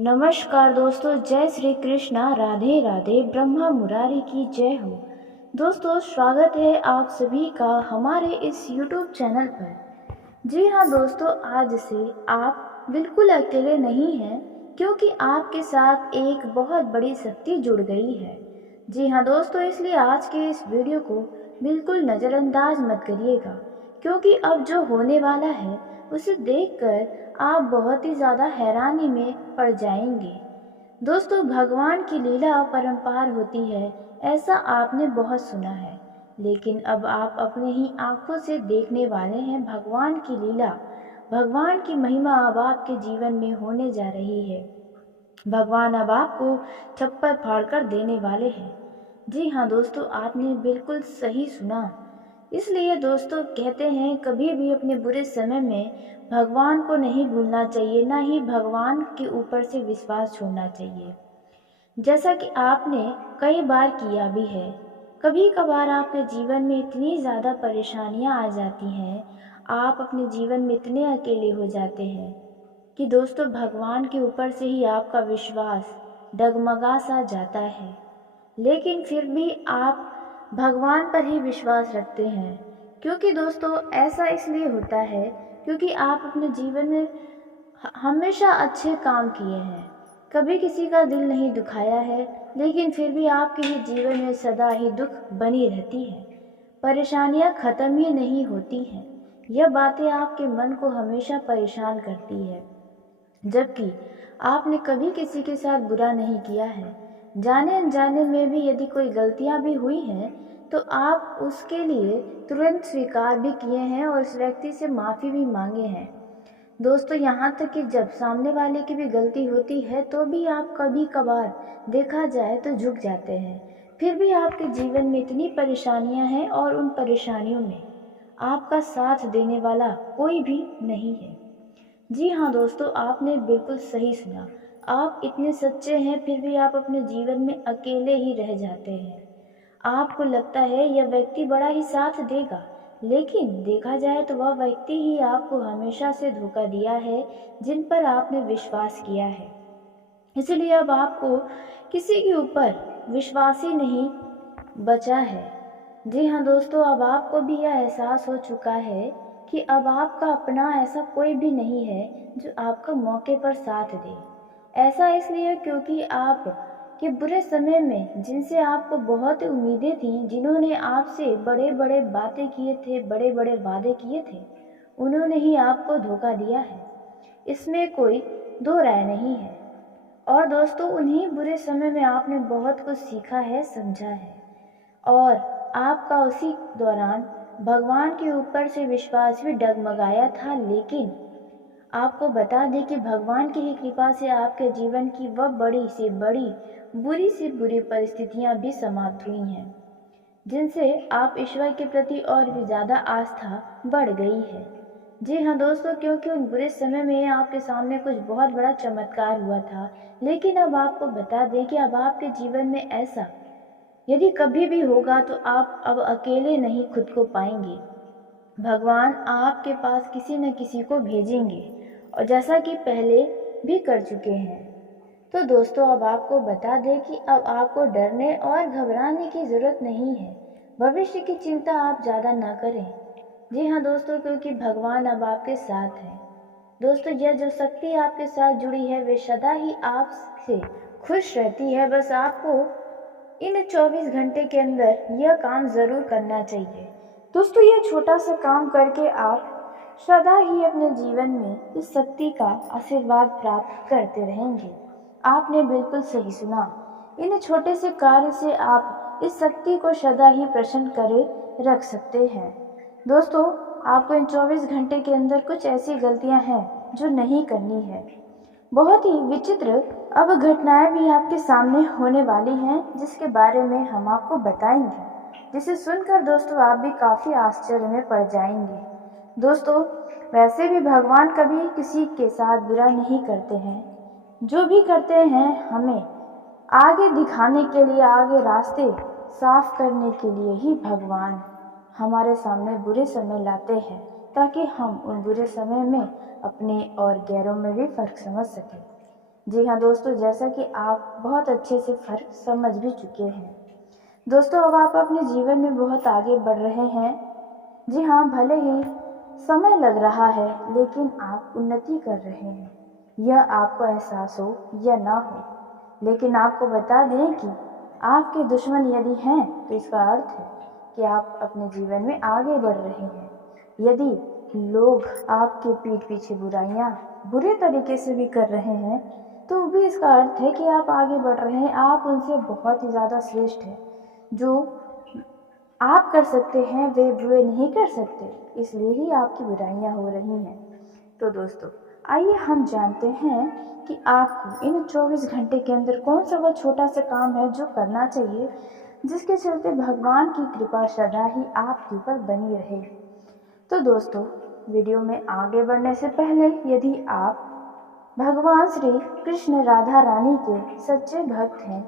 नमस्कार दोस्तों, जय श्री कृष्णा, राधे राधे, ब्रह्मा मुरारी की जय हो। दोस्तों, स्वागत है आप सभी का हमारे इस YouTube चैनल पर। जी हाँ दोस्तों, आज से आप बिल्कुल अकेले नहीं हैं, क्योंकि आपके साथ एक बहुत बड़ी शक्ति जुड़ गई है। जी हाँ दोस्तों, इसलिए आज के इस वीडियो को बिल्कुल नज़रअंदाज मत करिएगा, क्योंकि अब जो होने वाला है उसे देखकर आप बहुत ही ज़्यादा हैरानी में पड़ जाएंगे। दोस्तों, भगवान की लीला अपरंपार होती है, ऐसा आपने बहुत सुना है, लेकिन अब आप अपने ही आंखों से देखने वाले हैं भगवान की लीला। भगवान की महिमा अब आपके जीवन में होने जा रही है। भगवान अब आपको छप्पर फाड़ कर देने वाले हैं। जी हाँ दोस्तों, आपने बिल्कुल सही सुना। इसलिए दोस्तों, कहते हैं कभी भी अपने बुरे समय में भगवान को नहीं भूलना चाहिए, ना ही भगवान के ऊपर से विश्वास छोड़ना चाहिए। जैसा कि आपने कई बार किया भी है। कभी कभार आपके जीवन में इतनी ज़्यादा परेशानियां आ जाती हैं, आप अपने जीवन में इतने अकेले हो जाते हैं कि दोस्तों, भगवान के ऊपर से ही आपका विश्वास डगमगा सा जाता है। लेकिन फिर भी आप भगवान पर ही विश्वास रखते हैं, क्योंकि दोस्तों ऐसा इसलिए होता है क्योंकि आप अपने जीवन में हमेशा अच्छे काम किए हैं, कभी किसी का दिल नहीं दुखाया है, लेकिन फिर भी आपके ही जीवन में सदा ही दुख बनी रहती है, परेशानियां खत्म ही नहीं होती हैं। यह बातें आपके मन को हमेशा परेशान करती है, जबकि आपने कभी किसी के साथ बुरा नहीं किया है। जाने अनजाने में भी यदि कोई गलतियां भी हुई हैं, तो आप उसके लिए तुरंत स्वीकार भी किए हैं और उस व्यक्ति से माफ़ी भी मांगे हैं। दोस्तों, यहाँ तक कि जब सामने वाले की भी गलती होती है तो भी आप कभी कभार देखा जाए तो झुक जाते हैं। फिर भी आपके जीवन में इतनी परेशानियां हैं और उन परेशानियों में आपका साथ देने वाला कोई भी नहीं है। जी हाँ दोस्तों, आपने बिल्कुल सही सुना। आप इतने सच्चे हैं, फिर भी आप अपने जीवन में अकेले ही रह जाते हैं। आपको लगता है यह व्यक्ति बड़ा ही साथ देगा, लेकिन देखा जाए तो वह व्यक्ति ही आपको हमेशा से धोखा दिया है, जिन पर आपने विश्वास किया है। इसलिए अब आपको किसी के ऊपर विश्वास ही नहीं बचा है। जी हाँ दोस्तों, अब आपको भी यह एहसास हो चुका है कि अब आपका अपना ऐसा कोई भी नहीं है जो आपका मौके पर साथ दे। ऐसा इसलिए क्योंकि आप के बुरे समय में जिनसे आपको बहुत उम्मीदें थीं, जिन्होंने आपसे बड़े बड़े बातें किए थे, बड़े बड़े वादे किए थे, उन्होंने ही आपको धोखा दिया है। इसमें कोई दो राय नहीं है। और दोस्तों, उन्हीं बुरे समय में आपने बहुत कुछ सीखा है, समझा है, और आपका उसी दौरान भगवान के ऊपर से विश्वास भी डगमगाया था। लेकिन आपको बता दें कि भगवान की ही कृपा से आपके जीवन की वह बड़ी से बड़ी, बुरी से बुरी परिस्थितियां भी समाप्त हुई हैं, जिनसे आप ईश्वर के प्रति और भी ज़्यादा आस्था बढ़ गई है। जी हाँ दोस्तों, क्योंकि उन बुरे समय में आपके सामने कुछ बहुत बड़ा चमत्कार हुआ था। लेकिन अब आपको बता दें कि अब आपके जीवन में ऐसा यदि कभी भी होगा तो आप अब अकेले नहीं खुद को पाएंगे। भगवान आपके पास किसी न किसी को भेजेंगे, और जैसा कि पहले भी कर चुके हैं। तो दोस्तों, अब आपको बता दें कि अब आपको डरने और घबराने की ज़रूरत नहीं है। भविष्य की चिंता आप ज़्यादा ना करें। जी हाँ दोस्तों, क्योंकि भगवान अब आपके साथ हैं। दोस्तों, यह जो शक्ति आपके साथ जुड़ी है वे सदा ही आपसे खुश रहती है। बस आपको इन 24 घंटे के अंदर यह काम ज़रूर करना चाहिए। दोस्तों, यह छोटा सा काम करके आप सदा ही अपने जीवन में इस शक्ति का आशीर्वाद प्राप्त करते रहेंगे। आपने बिल्कुल सही सुना। इन छोटे से कार्य से आप इस शक्ति को सदा ही प्रसन्न करे रख सकते हैं। दोस्तों, आपको इन 24 घंटे के अंदर कुछ ऐसी गलतियां हैं जो नहीं करनी है। बहुत ही विचित्र अब घटनाएं भी आपके सामने होने वाली हैं, जिसके बारे में हम आपको बताएंगे, जिसे सुनकर दोस्तों आप भी काफ़ी आश्चर्य में पड़ जाएंगे। दोस्तों, वैसे भी भगवान कभी किसी के साथ बुरा नहीं करते हैं। जो भी करते हैं हमें आगे दिखाने के लिए, आगे रास्ते साफ करने के लिए ही भगवान हमारे सामने बुरे समय लाते हैं, ताकि हम उन बुरे समय में अपने और गैरों में भी फर्क समझ सकें। जी हाँ दोस्तों, जैसा कि आप बहुत अच्छे से फ़र्क समझ भी चुके हैं। दोस्तों, अब आप अपने जीवन में बहुत आगे बढ़ रहे हैं। जी हाँ, भले ही समय लग रहा है, लेकिन आप उन्नति कर रहे हैं। यह आपको एहसास हो या ना हो, लेकिन आपको बता दें कि आपके दुश्मन यदि हैं, तो इसका अर्थ है कि आप अपने जीवन में आगे बढ़ रहे हैं। यदि लोग आपके पीठ पीछे बुराइयां बुरे तरीके से भी कर रहे हैं, तो भी इसका अर्थ है कि आप आगे बढ़ रहे हैं। आप उनसे बहुत ही ज़्यादा श्रेष्ठ हैं। जो आप कर सकते हैं वे नहीं कर सकते, इसलिए ही आपकी बुराइयां हो रही हैं। तो दोस्तों, आइए हम जानते हैं कि आपको इन 24 घंटे के अंदर कौन सा वह छोटा सा काम है जो करना चाहिए, जिसके चलते भगवान की कृपा सदा ही आपके ऊपर बनी रहे। तो दोस्तों, वीडियो में आगे बढ़ने से पहले यदि आप भगवान श्री कृष्ण राधा रानी के सच्चे भक्त हैं,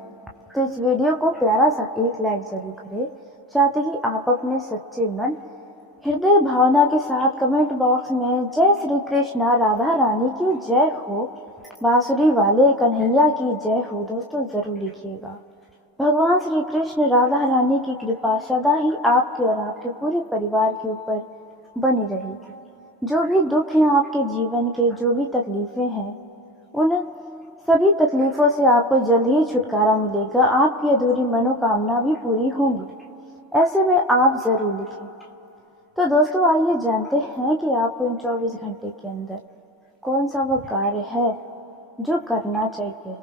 तो इस वीडियो को प्यारा सा एक लाइक जरूर करें। साथ ही आप अपने सच्चे मन हृदय भावना के साथ कमेंट बॉक्स में जय श्री कृष्णा राधा रानी की जय हो, बांसुरी वाले कन्हैया की जय हो दोस्तों जरूर लिखिएगा। भगवान श्री कृष्ण राधा रानी की कृपा सदा ही आपके और आपके पूरे परिवार के ऊपर बनी रहेगी। जो भी दुख हैं आपके जीवन के, जो भी तकलीफ़ें हैं, उन सभी तकलीफ़ों से आपको जल्द ही छुटकारा मिलेगा। आपकी अधूरी मनोकामना भी पूरी होंगी। ऐसे में आप ज़रूर लिखें। तो दोस्तों, आइए जानते हैं कि आपको इन 24 घंटे के अंदर कौन सा वह कार्य है जो करना चाहिए।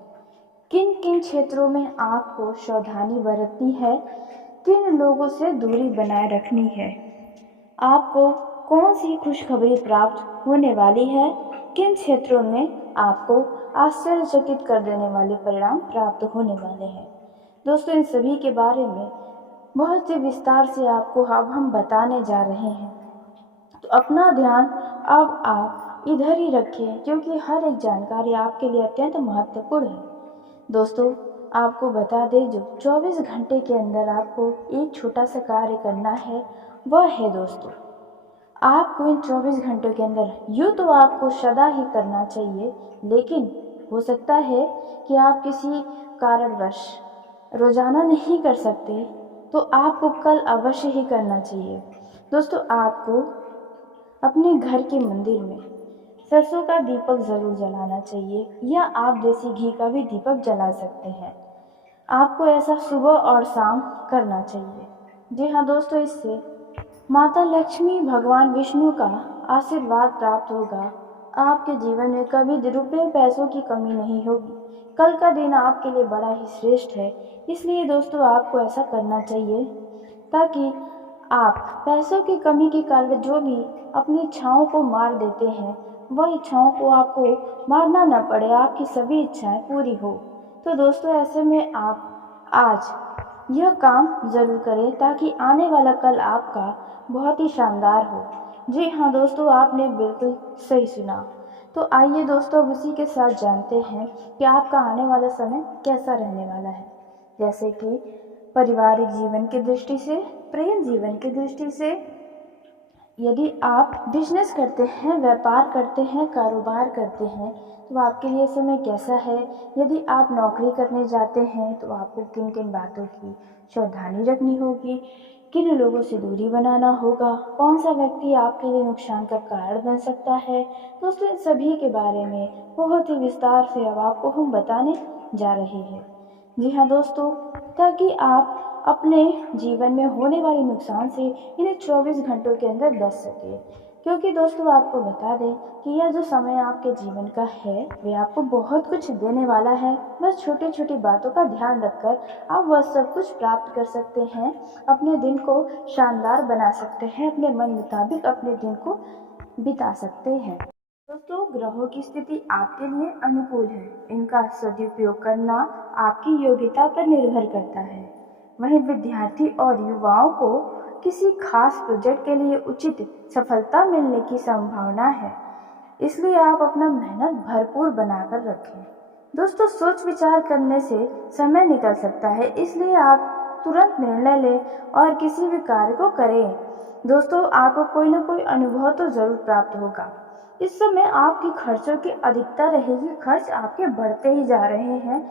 किन किन क्षेत्रों में आपको सावधानी बरतनी है, किन लोगों से दूरी बनाए रखनी है, आपको कौन सी खुशखबरी प्राप्त होने वाली है, किन क्षेत्रों में आपको आश्चर्यचकित कर देने वाले परिणाम प्राप्त होने वाले हैं। दोस्तों, इन सभी के बारे में बहुत ही विस्तार से आपको अब हम बताने जा रहे हैं। तो अपना ध्यान अब आप इधर ही रखें, क्योंकि हर एक जानकारी आपके लिए अत्यंत महत्वपूर्ण है। दोस्तों, आपको बता दें, जो 24 घंटे के अंदर आपको एक छोटा सा कार्य करना है, वह है दोस्तों, आपको इन 24 घंटों के अंदर यूँ तो आपको सदा ही करना चाहिए, लेकिन हो सकता है कि आप किसी कारणवश रोज़ाना नहीं कर सकते, तो आपको कल अवश्य ही करना चाहिए। दोस्तों, आपको अपने घर के मंदिर में सरसों का दीपक ज़रूर जलाना चाहिए, या आप देसी घी का भी दीपक जला सकते हैं। आपको ऐसा सुबह और शाम करना चाहिए। जी हाँ दोस्तों, इससे माता लक्ष्मी भगवान विष्णु का आशीर्वाद प्राप्त होगा। आपके जीवन में कभी रुपये पैसों की कमी नहीं होगी। कल का दिन आपके लिए बड़ा ही श्रेष्ठ है। इसलिए दोस्तों, आपको ऐसा करना चाहिए ताकि आप पैसों की कमी के कारण जो भी अपनी इच्छाओं को मार देते हैं, वह इच्छाओं को आपको मारना न पड़े, आपकी सभी इच्छाएं पूरी हो। तो दोस्तों, ऐसे में आप आज यह काम ज़रूर करें ताकि आने वाला कल आपका बहुत ही शानदार हो। जी हाँ दोस्तों, आपने बिल्कुल सही सुना। तो आइए दोस्तों, अब उसी के साथ जानते हैं कि आपका आने वाला समय कैसा रहने वाला है। जैसे कि पारिवारिक जीवन की दृष्टि से, प्रेम जीवन की दृष्टि से, यदि आप बिजनेस करते हैं, व्यापार करते हैं, कारोबार करते हैं, तो आपके लिए समय कैसा है। यदि आप नौकरी करने जाते हैं, तो आपको किन किन बातों की सावधानी रखनी होगी, किन लोगों से दूरी बनाना होगा, कौन सा व्यक्ति आपके लिए नुकसान का कारण बन सकता है। दोस्तों, इन सभी के बारे में बहुत ही विस्तार से अब आपको हम बताने जा रहे हैं। जी हाँ दोस्तों, ताकि आप अपने जीवन में होने वाले नुकसान से इन 24 घंटों के अंदर बच सके। क्योंकि दोस्तों, आपको बता दें कि यह जो समय आपके जीवन का है, वे आपको बहुत कुछ देने वाला है। बस छोटी छोटी बातों का ध्यान रखकर आप वह सब कुछ प्राप्त कर सकते हैं, अपने दिन को शानदार बना सकते हैं, अपने मन मुताबिक अपने दिन को बिता सकते हैं। दोस्तों, ग्रहों की स्थिति आपके लिए अनुकूल है। इनका सदुपयोग करना आपकी योग्यता पर निर्भर करता है। वहीं विद्यार्थी और युवाओं को किसी खास प्रोजेक्ट के लिए उचित सफलता मिलने की संभावना है, इसलिए आप अपना मेहनत भरपूर बनाकर रखें। दोस्तों, सोच विचार करने से समय निकल सकता है, इसलिए आप तुरंत निर्णय लें और किसी भी कार्य को करें। दोस्तों, आपको कोई ना कोई अनुभव तो ज़रूर प्राप्त होगा। इस समय आपकी खर्चों की अधिकता रहेगी, खर्च आपके बढ़ते ही जा रहे हैं।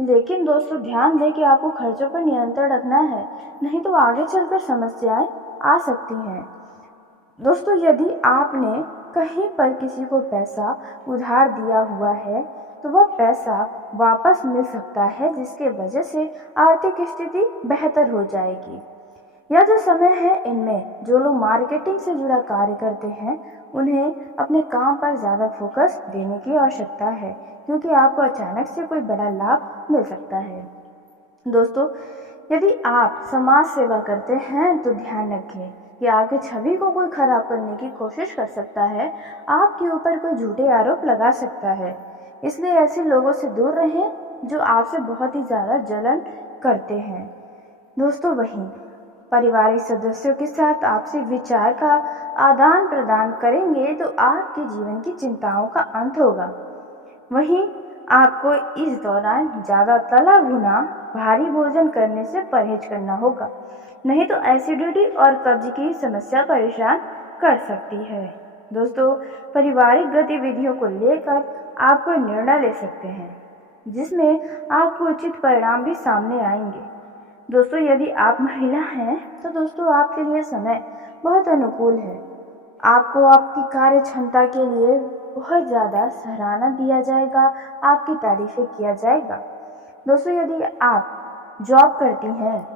लेकिन दोस्तों ध्यान दें कि आपको खर्चों पर नियंत्रण रखना है, नहीं तो आगे चलकर समस्याएं आ सकती हैं। दोस्तों यदि आपने कहीं पर किसी को पैसा उधार दिया हुआ है तो वह पैसा वापस मिल सकता है, जिसके वजह से आर्थिक स्थिति बेहतर हो जाएगी। यह जो समय है इनमें जो लोग मार्केटिंग से जुड़ा कार्य करते हैं उन्हें अपने काम पर ज़्यादा फोकस देने की आवश्यकता है, क्योंकि आपको अचानक से कोई बड़ा लाभ मिल सकता है। दोस्तों यदि आप समाज सेवा करते हैं तो ध्यान रखें कि आपकी छवि को कोई खराब करने की कोशिश कर सकता है, आपके ऊपर कोई झूठे आरोप लगा सकता है। इसलिए ऐसे लोगों से दूर रहें जो आपसे बहुत ही ज़्यादा जलन करते हैं। दोस्तों वहीं पारिवारिक सदस्यों के साथ आपसी विचार का आदान प्रदान करेंगे तो आपके जीवन की चिंताओं का अंत होगा। वहीं आपको इस दौरान ज़्यादा तला भुना भारी भोजन करने से परहेज करना होगा, नहीं तो एसिडिटी और कब्ज की समस्या परेशान कर सकती है। दोस्तों पारिवारिक गतिविधियों को लेकर आप कोई निर्णय ले सकते हैं जिसमें आपको उचित परिणाम भी सामने आएंगे। दोस्तों यदि आप महिला हैं तो दोस्तों आपके लिए समय बहुत अनुकूल है। आपको आपकी कार्य क्षमता के लिए बहुत ज़्यादा सराहना दिया जाएगा, आपकी तारीफें किया जाएगा। दोस्तों यदि आप जॉब करती हैं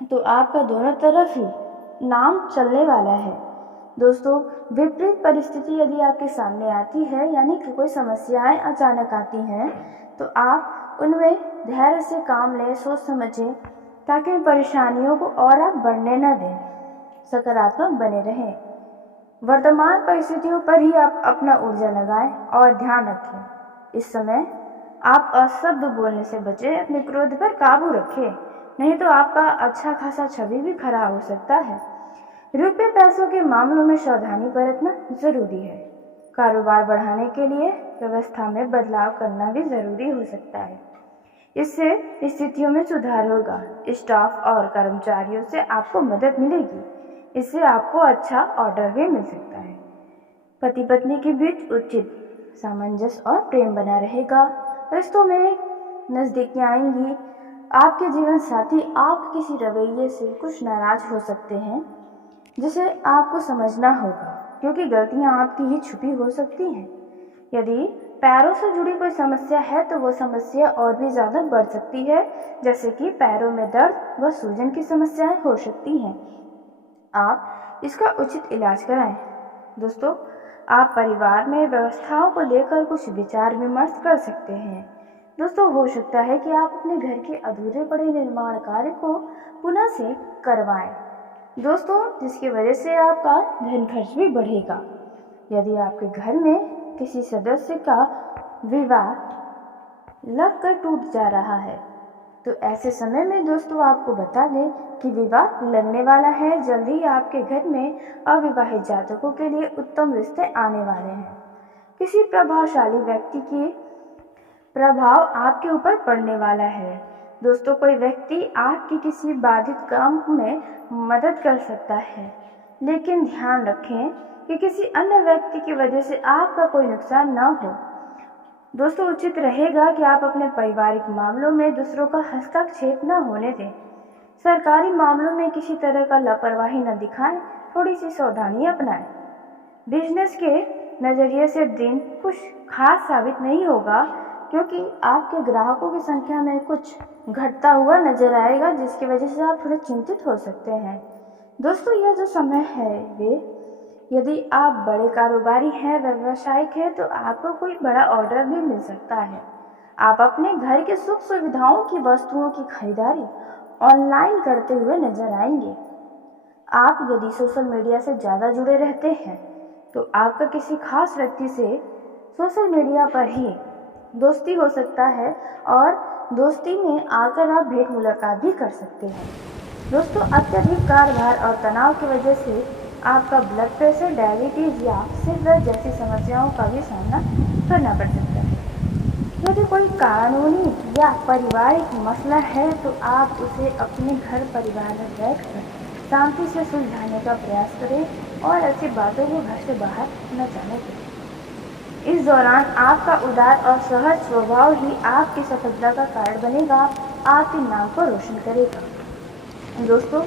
तो आपका दोनों तरफ ही नाम चलने वाला है। दोस्तों विपरीत परिस्थिति यदि आपके सामने आती है, यानी कि कोई समस्याएं अचानक आती हैं, तो आप उनमें धैर्य से काम लें, सोच समझें, ताकि इन परेशानियों को और आप बढ़ने न दें, सकारात्मक बने रहें। वर्तमान परिस्थितियों पर ही आप अपना ऊर्जा लगाएं और ध्यान रखें। इस समय आप अशब्द बोलने से बचें, अपने क्रोध पर काबू रखें, नहीं तो आपका अच्छा खासा छवि भी खराब हो सकता है। रुपये पैसों के मामलों में सावधानी बरतना जरूरी है। कारोबार बढ़ाने के लिए व्यवस्था में बदलाव करना भी जरूरी हो सकता है, इससे स्थितियों में सुधार होगा। स्टाफ और कर्मचारियों से आपको मदद मिलेगी, इससे आपको अच्छा ऑर्डर भी मिल सकता है। पति पत्नी के बीच उचित सामंजस्य और प्रेम बना रहेगा। रिश्तों में नजदीकियां आएंगी। आपके जीवन साथी आप किसी रवैये से कुछ नाराज हो सकते हैं, जिसे आपको समझना होगा, क्योंकि गलतियां आपकी ही छुपी हो सकती हैं। यदि पैरों से जुड़ी कोई समस्या है तो वो समस्या और भी ज़्यादा बढ़ सकती है, जैसे कि पैरों में दर्द व सूजन की समस्याएं हो सकती हैं। आप इसका उचित इलाज कराएं। दोस्तों आप परिवार में व्यवस्थाओं को लेकर कुछ विचार विमर्श कर सकते हैं। दोस्तों हो सकता है कि आप अपने घर के अधूरे पड़े निर्माण कार्य को पुनः से करवाएं, दोस्तों, जिसकी वजह से आपका धन खर्च भी बढ़ेगा। यदि आपके घर में किसी सदस्य का विवाह लगकर टूट जा रहा है तो ऐसे समय में दोस्तों आपको बता दें कि विवाह लगने वाला है। जल्दी ही आपके घर में अविवाहित जातकों के लिए उत्तम रिश्ते आने वाले हैं। किसी प्रभावशाली व्यक्ति की प्रभाव आपके ऊपर पड़ने वाला है। दोस्तों कोई व्यक्ति आपकी किसी बाधित काम में मदद कर सकता है, लेकिन ध्यान रखें कि किसी अन्य व्यक्ति की वजह से आपका कोई नुकसान न हो। दोस्तों उचित रहेगा कि आप अपने पारिवारिक मामलों में दूसरों का हस्तक्षेप न होने दें। सरकारी मामलों में किसी तरह का लापरवाही न दिखाएं, थोड़ी सी सावधानी अपनाएं। बिजनेस के नज़रिए से दिन कुछ खास साबित नहीं होगा, क्योंकि आपके ग्राहकों की संख्या में कुछ घटता हुआ नजर आएगा, जिसकी वजह से आप थोड़े चिंतित हो सकते हैं। दोस्तों यह जो समय है वे यदि आप बड़े कारोबारी हैं, व्यावसायिक हैं, तो आपको कोई बड़ा ऑर्डर भी मिल सकता है। आप अपने घर के सुख सुविधाओं की वस्तुओं की खरीदारी ऑनलाइन करते हुए नजर आएंगे। आप यदि सोशल मीडिया से ज़्यादा जुड़े रहते हैं तो आपका किसी खास व्यक्ति से सोशल मीडिया पर ही दोस्ती हो सकता है और दोस्ती में आकर आप भेंट मुलाकात भी कर सकते हैं। दोस्तों अत्यधिक कार्यभार और तनाव की वजह से आपका ब्लड प्रेशर, डायबिटीज या सिर दर्द जैसी समस्याओं का भी सामना करना पड़ सकता है। यदि कोई कानूनी या पारिवारिक मसला है तो आप उसे अपने घर परिवार में बैठकर शांति से सुलझाने का प्रयास करें और ऐसी बातों को घर से बाहर न जाने दें। इस दौरान आपका उदार और सहज स्वभाव ही आपकी सफलता का कारण बनेगा, आपके नाम को रोशन करेगा। दोस्तों,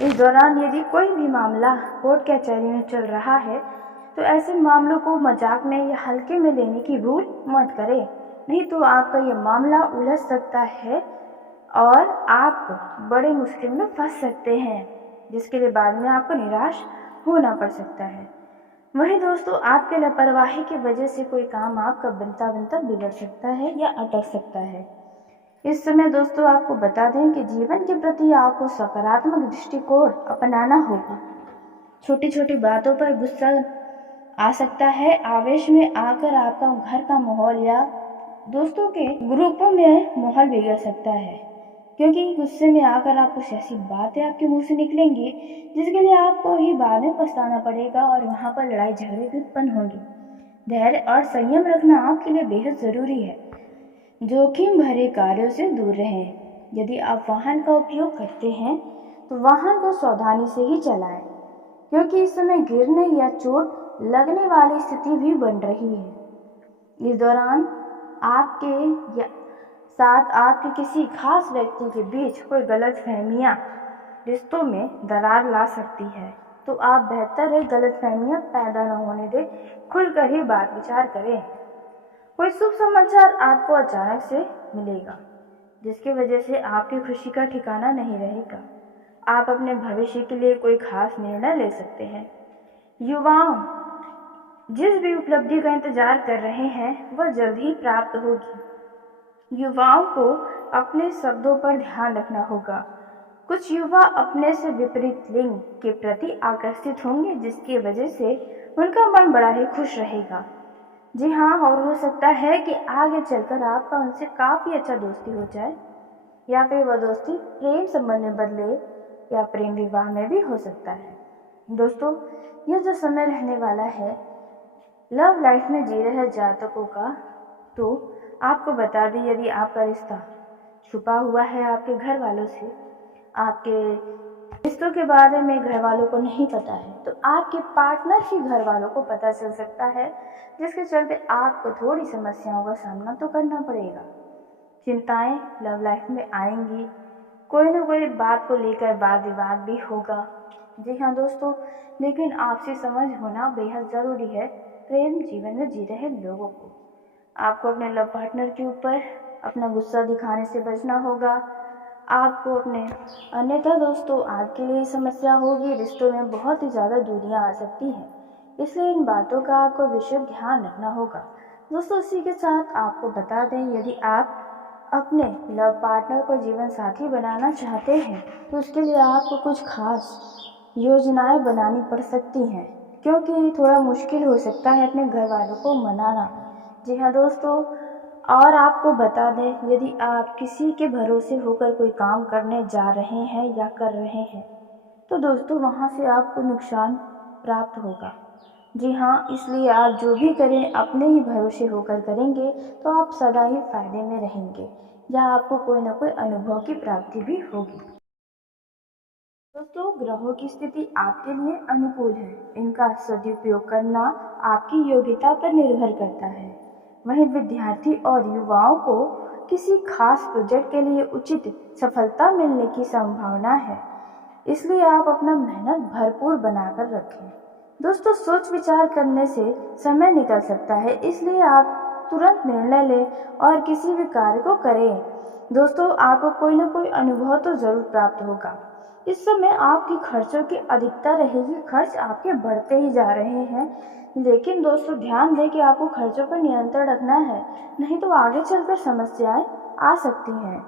इस दौरान यदि कोई भी मामला कोर्ट कचहरी में चल रहा है तो ऐसे मामलों को मजाक में या हल्के में लेने की भूल मत करें, नहीं तो आपका यह मामला उलझ सकता है और आप बड़े मुश्किल में फंस सकते हैं, जिसके लिए बाद में आपको निराश होना पड़ सकता है। वहीं दोस्तों, आपके लापरवाही की वजह से कोई काम आपका बनता बनता बिगड़ सकता है या अटक सकता है। इस समय दोस्तों आपको बता दें कि जीवन के प्रति आपको सकारात्मक दृष्टिकोण अपनाना होगा। छोटी छोटी बातों पर गुस्सा आ सकता है, आवेश में आकर आपका घर का माहौल या दोस्तों के ग्रुपों में माहौल बिगड़ सकता है, क्योंकि गुस्से में आकर आप कुछ ऐसी बातें आपके मुंह से निकलेंगी जिसके लिए आपको ही बाद में पछताना पड़ेगा और वहां पर लड़ाई झगड़े भी उत्पन्न होंगे। धैर्य और संयम रखना आपके लिए बेहद जरूरी है। जोखिम भरे कार्यों से दूर रहें। यदि आप वाहन का उपयोग करते हैं तो वाहन को सावधानी से ही चलाएं, क्योंकि इस समय गिरने या चोट लगने वाली स्थिति भी बन रही है। इस दौरान आपके या साथ आपके किसी खास व्यक्ति के बीच कोई गलतफहमियां रिश्तों में दरार ला सकती है, तो आप बेहतर है गलतफहमियां पैदा न होने दें, खुलकर ही बात विचार करें। कोई शुभ समाचार आपको अचानक से मिलेगा, जिसकी वजह से आपकी खुशी का ठिकाना नहीं रहेगा। आप अपने भविष्य के लिए कोई खास निर्णय ले सकते हैं। युवाओं, जिस भी उपलब्धि का इंतजार कर रहे हैं वह जल्द ही प्राप्त होगी। युवाओं को अपने शब्दों पर ध्यान रखना होगा। कुछ युवा अपने से विपरीत लिंग के प्रति आकर्षित होंगे, जिसकी वजह से उनका मन बड़ा ही खुश रहेगा। जी हाँ, और हो सकता है कि आगे चलकर आपका उनसे काफ़ी अच्छा दोस्ती हो जाए, या फिर वह दोस्ती प्रेम संबंध में बदले या प्रेम विवाह में भी हो सकता है। दोस्तों, यह जो समय रहने वाला है लव लाइफ में जी रहे जातकों का, तो आपको बता दें, यदि आपका रिश्ता छुपा हुआ है आपके घर वालों से, आपके रिश्तों के बारे में घर वालों को नहीं पता है, तो आपके पार्टनर ही घर वालों को पता चल सकता है, जिसके चलते आपको थोड़ी समस्याओं का सामना तो करना पड़ेगा। चिंताएं लव लाइफ में आएंगी, कोई ना कोई बात को लेकर वाद विवाद भी होगा। जी हाँ दोस्तों, लेकिन आपसी समझ होना बेहद ज़रूरी है प्रेम जीवन में जी रहे लोगों को। आपको अपने लव पार्टनर के ऊपर अपना गुस्सा दिखाने से बचना होगा। आपको अपने अन्यथा दोस्तों आपके लिए समस्या होगी, रिश्तों में बहुत ही ज़्यादा दूरियां आ सकती हैं, इसलिए इन बातों का आपको विशेष ध्यान रखना होगा। दोस्तों, इसी के साथ आपको बता दें, यदि आप अपने लव पार्टनर को जीवन साथी बनाना चाहते हैं तो उसके लिए आपको कुछ खास योजनाएं बनानी पड़ सकती हैं, क्योंकि थोड़ा मुश्किल हो सकता है अपने घर वालों को मनाना। जी हाँ दोस्तों, और आपको बता दें, यदि आप किसी के भरोसे होकर कोई काम करने जा रहे हैं या कर रहे हैं तो दोस्तों वहाँ से आपको नुकसान प्राप्त होगा। जी हाँ, इसलिए आप जो भी करें अपने ही भरोसे होकर करेंगे तो आप सदा ही फायदे में रहेंगे, या आपको कोई ना कोई अनुभव की प्राप्ति भी होगी। दोस्तों, ग्रहों की स्थिति आपके लिए अनुकूल है, इनका सदुपयोग करना आपकी योग्यता पर निर्भर करता है। वहीं विद्यार्थी और युवाओं को किसी खास प्रोजेक्ट के लिए उचित सफलता मिलने की संभावना है, इसलिए आप अपना मेहनत भरपूर बनाकर रखें। दोस्तों, सोच विचार करने से समय निकल सकता है, इसलिए आप तुरंत निर्णय लें और किसी भी कार्य को करें। दोस्तों, आपको कोई ना कोई अनुभव तो जरूर प्राप्त होगा। इस समय आपकी खर्चों की अधिकता रहेगी, खर्च आपके बढ़ते ही जा रहे हैं, लेकिन दोस्तों ध्यान दें कि आपको खर्चों पर नियंत्रण रखना है, नहीं तो आगे चलकर समस्याएं आ सकती हैं।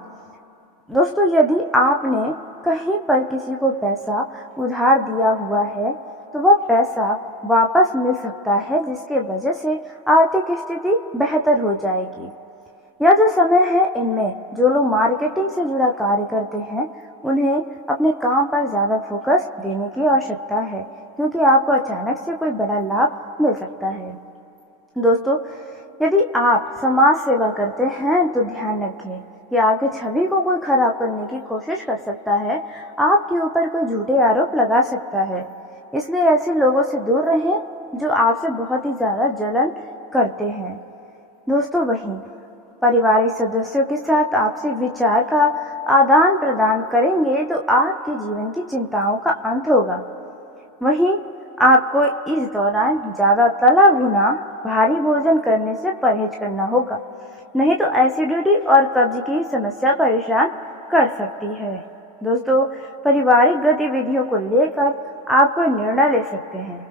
दोस्तों, यदि आपने कहीं पर किसी को पैसा उधार दिया हुआ है तो वह पैसा वापस मिल सकता है, जिसके वजह से आर्थिक स्थिति बेहतर हो जाएगी। यह जो समय है, इनमें जो लोग मार्केटिंग से जुड़ा कार्य करते हैं उन्हें अपने काम पर ज़्यादा फोकस देने की आवश्यकता है, क्योंकि आपको अचानक से कोई बड़ा लाभ मिल सकता है। दोस्तों, यदि आप समाज सेवा करते हैं तो ध्यान रखें कि आपकी छवि को कोई खराब करने की कोशिश कर सकता है, आपके ऊपर कोई झूठे आरोप लगा सकता है, इसलिए ऐसे लोगों से दूर रहें जो आपसे बहुत ही ज़्यादा जलन करते हैं। दोस्तों वहीं पारिवारिक सदस्यों के साथ आपसी विचार का आदान प्रदान करेंगे तो आपके जीवन की चिंताओं का अंत होगा। वहीं आपको इस दौरान ज़्यादा तला भुना भारी भोजन करने से परहेज करना होगा, नहीं तो एसिडिटी और कब्ज की समस्या परेशान कर सकती है। दोस्तों पारिवारिक गतिविधियों को लेकर आप कोई निर्णय ले सकते हैं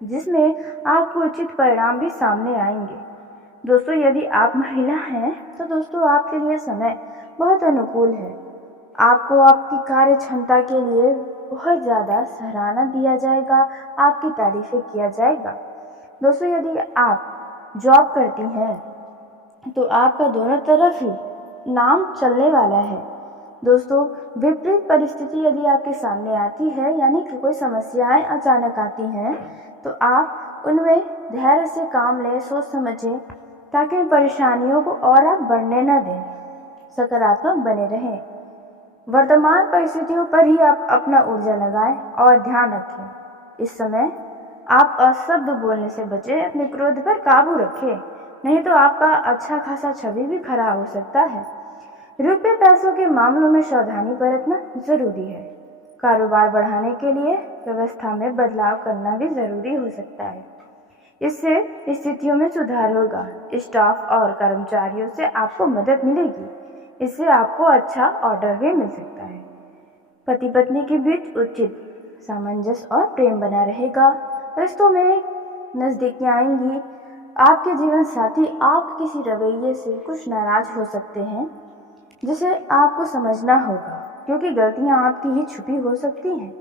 जिसमें आपको उचित परिणाम भी सामने आएंगे। दोस्तों यदि आप महिला हैं तो दोस्तों आपके लिए समय बहुत अनुकूल है। आपको आपकी कार्य क्षमता के लिए बहुत ज़्यादा सराहना दिया जाएगा, आपकी तारीफें किया जाएगा। दोस्तों यदि आप जॉब करती हैं तो आपका दोनों तरफ ही नाम चलने वाला है। दोस्तों विपरीत परिस्थिति यदि आपके सामने आती है, यानी कि कोई समस्याएं अचानक आती हैं, तो आप उनमें धैर्य से काम लें, सोच समझें, ताकि इन परेशानियों को और आप बढ़ने न दें, सकारात्मक बने रहें। वर्तमान परिस्थितियों पर ही आप अपना ऊर्जा लगाएं और ध्यान रखें। इस समय आप अशब्द बोलने से बचें, अपने क्रोध पर काबू रखें, नहीं तो आपका अच्छा खासा छवि भी खराब हो सकता है। रुपये पैसों के मामलों में सावधानी बरतना जरूरी है। कारोबार बढ़ाने के लिए व्यवस्था में बदलाव करना भी जरूरी हो सकता है। इससे स्थितियों में सुधार होगा। स्टाफ और कर्मचारियों से आपको मदद मिलेगी, इससे आपको अच्छा ऑर्डर भी मिल सकता है। पति पत्नी के बीच उचित सामंजस्य और प्रेम बना रहेगा। रिश्तों में नजदीकियां आएंगी। आपके जीवन साथी आपके किसी रवैये से कुछ नाराज हो सकते हैं, जिसे आपको समझना होगा, क्योंकि गलतियां आपकी ही छुपी हो सकती हैं।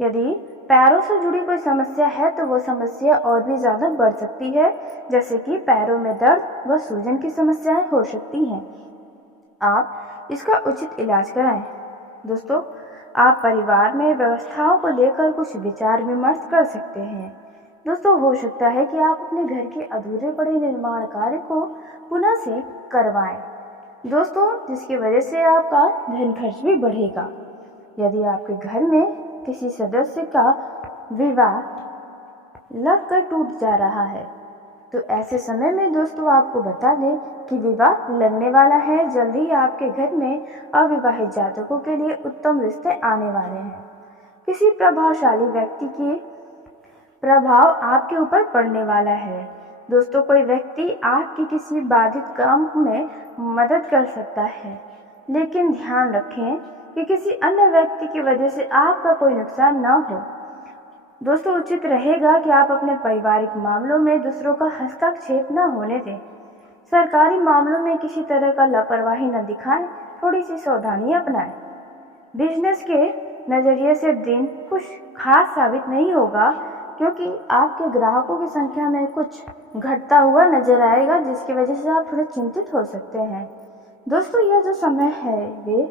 यदि पैरों से जुड़ी कोई समस्या है तो वो समस्या और भी ज़्यादा बढ़ सकती है, जैसे कि पैरों में दर्द व सूजन की समस्याएं हो सकती हैं। आप इसका उचित इलाज कराएं। दोस्तों आप परिवार में व्यवस्थाओं को लेकर कुछ विचार विमर्श कर सकते हैं। दोस्तों हो सकता है कि आप अपने घर के अधूरे पड़े निर्माण कार्य को पुनः से करवाएं, दोस्तों, जिसकी वजह से आपका धन खर्च भी बढ़ेगा। यदि आपके घर में किसी सदस्य का विवाह लगकर टूट जा रहा है तो ऐसे समय में दोस्तों आपको बता दें कि विवाह लगने वाला है। जल्दी ही आपके घर में अविवाहित जातकों के लिए उत्तम रिश्ते आने वाले हैं। किसी प्रभावशाली व्यक्ति की प्रभाव आपके ऊपर पड़ने वाला है। दोस्तों कोई व्यक्ति आपकी किसी बाधित काम में मदद कर सकता है, लेकिन ध्यान रखें कि किसी अन्य व्यक्ति की वजह से आपका कोई नुकसान न हो। दोस्तों उचित रहेगा कि आप अपने पारिवारिक मामलों में दूसरों का हस्तक्षेप न होने दें। सरकारी मामलों में किसी तरह का लापरवाही न दिखाएं, थोड़ी सी सावधानी अपनाएं। बिजनेस के नज़रिए से दिन कुछ खास साबित नहीं होगा, क्योंकि आपके ग्राहकों की संख्या में कुछ घटता हुआ नजर आएगा, जिसकी वजह से आप थोड़े चिंतित हो सकते हैं। दोस्तों यह जो समय है वे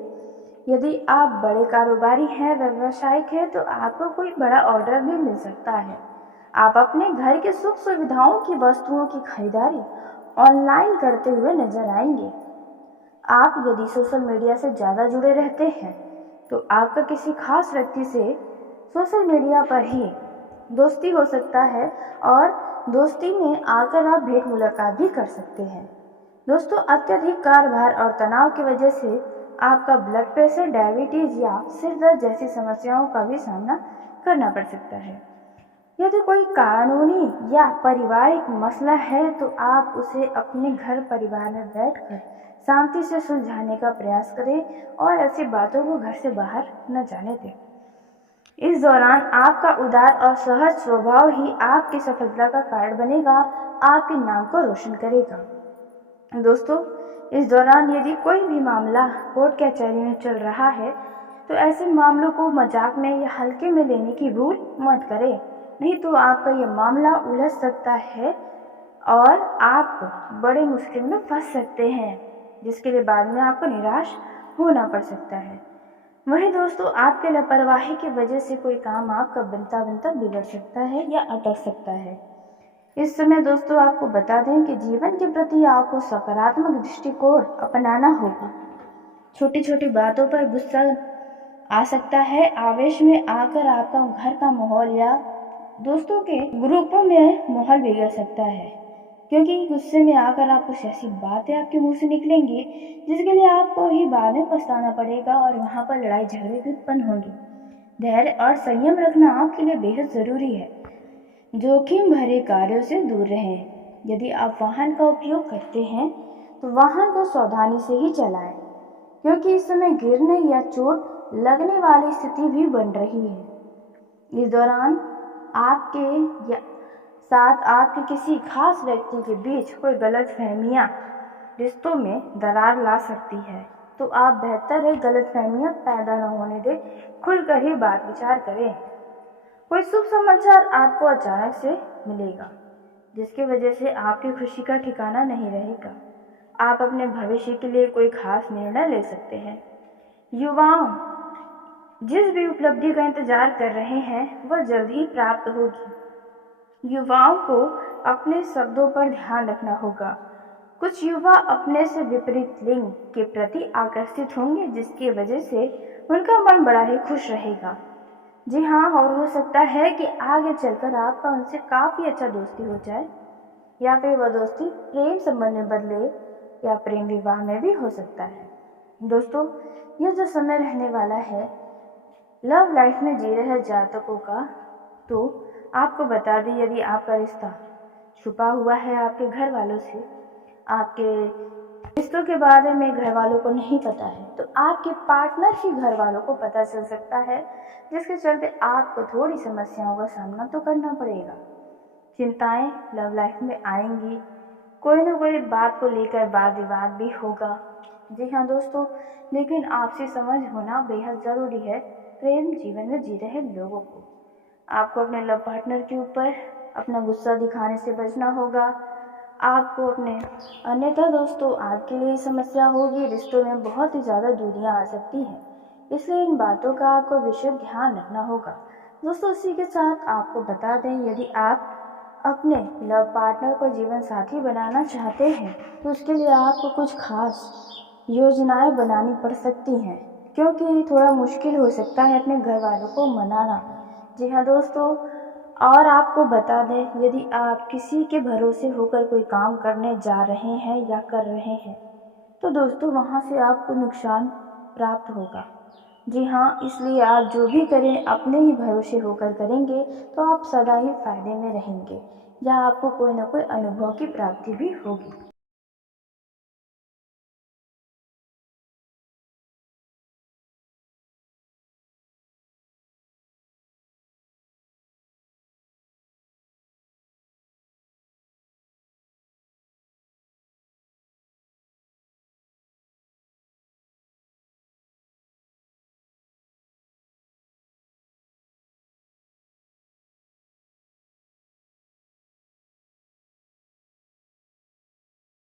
यदि आप बड़े कारोबारी हैं, व्यवसायिक हैं, तो आपको कोई बड़ा ऑर्डर भी मिल सकता है। आप अपने घर के सुख सुविधाओं की वस्तुओं की खरीदारी ऑनलाइन करते हुए नजर आएंगे। आप यदि सोशल मीडिया से ज़्यादा जुड़े रहते हैं तो आपका किसी खास व्यक्ति से सोशल मीडिया पर ही दोस्ती हो सकता है और दोस्ती में आकर आप भेंट मुलाकात भी कर सकते हैं। दोस्तों अत्यधिक कार्यभार और तनाव की वजह से आपका ब्लड प्रेशर, डायबिटीज या सिर दर्द जैसी समस्याओं का भी सामना करना पड़ सकता है। यदि कोई कानूनी या पारिवारिक मसला है तो आप उसे अपने घर परिवार में बैठकर शांति से सुलझाने का प्रयास करें और ऐसी बातों को घर से बाहर न जाने दें। इस दौरान आपका उदार और सहज स्वभाव ही आपकी सफलता का कारण बनेगा, आपके नाम को रोशन करेगा। दोस्तों इस दौरान यदि कोई भी मामला कोर्ट कचहरी में चल रहा है तो ऐसे मामलों को मजाक में या हल्के में लेने की भूल मत करें, नहीं तो आपका यह मामला उलझ सकता है और आप बड़े मुश्किल में फंस सकते हैं, जिसके लिए बाद में आपको निराश होना पड़ सकता है। वहीं दोस्तों आपके लापरवाही की वजह से कोई काम आपका बनता बनता बिगड़ सकता है या अटक सकता है। इस समय दोस्तों आपको बता दें कि जीवन के प्रति आपको सकारात्मक दृष्टिकोण अपनाना होगा। छोटी छोटी बातों पर गुस्सा आ सकता है, आवेश में आकर आपका घर का माहौल या दोस्तों के ग्रुपों में माहौल बिगड़ सकता है। क्योंकि गुस्से में आकर आप कुछ ऐसी बातें आपके मुंह से निकलेंगी जिसके लिए आपको ही बाद में पछताना पड़ेगा और वहाँ पर लड़ाई झगड़े भी उत्पन्न होंगी। धैर्य और संयम रखना आपके लिए बेहद ज़रूरी है। जोखिम भरे कार्यों से दूर रहें। यदि आप वाहन का उपयोग करते हैं तो वाहन को सावधानी से ही चलाएं, क्योंकि इस समय गिरने या चोट लगने वाली स्थिति भी बन रही है। इस दौरान आपके साथ आपके किसी खास व्यक्ति के बीच कोई गलतफहमियां रिश्तों में दरार ला सकती है, तो आप बेहतर है गलतफहमियां पैदा न होने दें, खुलकर ही बात विचार करें। कोई शुभ समाचार आपको अचानक से मिलेगा जिसकी वजह से आपकी खुशी का ठिकाना नहीं रहेगा। आप अपने भविष्य के लिए कोई खास निर्णय ले सकते हैं। युवाओं, जिस भी उपलब्धि का इंतजार कर रहे हैं वह जल्द ही प्राप्त होगी। युवाओं को अपने शब्दों पर ध्यान रखना होगा। कुछ युवा अपने से विपरीत लिंग के प्रति आकर्षित होंगे जिसकी वजह से उनका मन बड़ा ही खुश रहेगा। जी हाँ, और हो सकता है कि आगे चलकर आपका उनसे काफ़ी अच्छा दोस्ती हो जाए, या फिर वह दोस्ती प्रेम संबंध में बदले या प्रेम विवाह में भी हो सकता है। दोस्तों, यह जो समय रहने वाला है लव लाइफ में जी रहे जातकों का, तो आपको बता दें, यदि आपका रिश्ता छुपा हुआ है आपके घर वालों से, आपके रिश्तों के बारे में घर वालों को नहीं पता है, तो आपके पार्टनर ही घर वालों को पता चल सकता है, जिसके चलते आपको थोड़ी समस्याओं का सामना तो करना पड़ेगा। चिंताएं लव लाइफ में आएंगी, कोई ना कोई बात को लेकर वाद विवाद भी होगा। जी हाँ दोस्तों, लेकिन आपसी समझ होना बेहद ज़रूरी है प्रेम जीवन में जी रहे लोगों को। आपको अपने लव पार्टनर के ऊपर अपना गुस्सा दिखाने से बचना होगा। आपको अपने अन्यथा दोस्तों आपके लिए समस्या होगी, रिश्तों में बहुत ही ज़्यादा दूरियां आ सकती हैं, इसलिए इन बातों का आपको विशेष ध्यान रखना होगा। दोस्तों, इसी के साथ आपको बता दें, यदि आप अपने लव पार्टनर को जीवन साथी बनाना चाहते हैं तो उसके लिए आपको कुछ खास योजनाएं बनानी पड़ सकती हैं, क्योंकि थोड़ा मुश्किल हो सकता है अपने घर वालों को मनाना। जी हाँ दोस्तों, और आपको बता दें, यदि आप किसी के भरोसे होकर कोई काम करने जा रहे हैं या कर रहे हैं तो दोस्तों वहाँ से आपको नुकसान प्राप्त होगा। जी हाँ, इसलिए आप जो भी करें अपने ही भरोसे होकर करेंगे तो आप सदा ही फायदे में रहेंगे, या आपको कोई ना कोई अनुभव की प्राप्ति भी होगी।